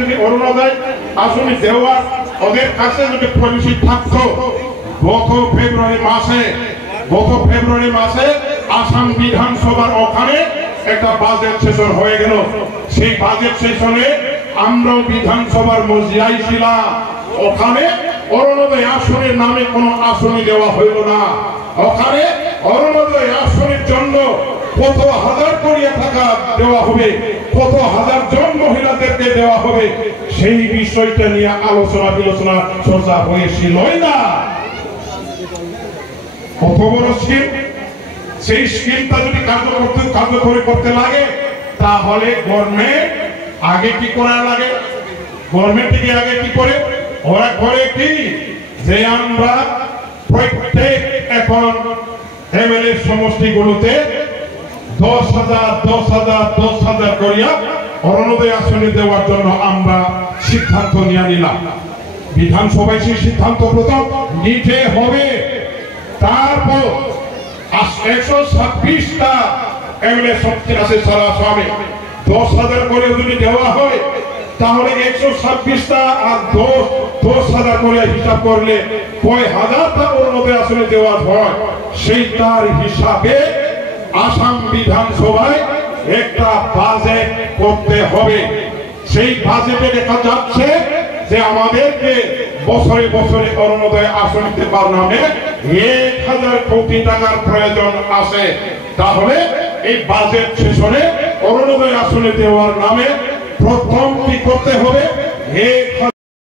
যদি অরুণোদয় আসনে দেওয়ার ওদের কাছে যদি পলিসি থাকতো, গত ফেব্রুয়ারি মাসে আসাম বিধানসভার ওখানে একটা বাজেট সেশন হয়ে গেল। সেই বাজেট সেশনে আমরাও বিধানসভার মজিয়ায় ছিলাম। ওখানে অরুণোদয় আসনের নামে কোনো আসনি দেওয়া হইল না। ওখানে অরুণোদয় আসনের জন্য কত হাজার কোটি টাকা দেওয়া হবে, কত হাজার জন মহিলাদেরকে দেওয়া হবে, সেই বিষয়টা নিয়ে আলোচনা বিলোচনা চর্চা হয়েছিলই না। কত বড় স্কিম! সেই স্কিমটা যদি কার্যকরী করতে লাগে, তাহলে গভর্নমেন্ট আগে কি করা লাগে? গভর্নমেন্ট থেকে আগে কি করে ওরা করে কি, যে আমরা প্রত্যেক এখন এমএলএ সমষ্টিগুলোতে 10,000 করিয়া অরুণোদয় আসনে দেওয়ার জন্য আমরা সিদ্ধান্ত নিয়ে নিলাম। বিধানসভায় সেই সিদ্ধান্ত প্রথম নিতে হবে। তারপর 126টা এমএলএ শক্তি আছে সারা আসামে, 10,000 করে যদি দেওয়া হয়, তাহলে 126টা আর 10,000 করে হিসাব করলে কয় হাজারটা অরুণোদয় আসনে দেওয়া হয়, সেই তার হিসাবে আসাম বিধানসভায় একটা বাজেট করতে হবে। সেই বাজেটে দেখা যাচ্ছে যে আমাদেরকে বছরে বছরে অরুণোদয় আসন দেবার নামে 1,000 কোটি টাকার প্রয়োজন আছে। তাহলে এই বাজেট সেশনে অরুণোদয় আসনে দেওয়ার নামে প্রথম কি করতে হবে?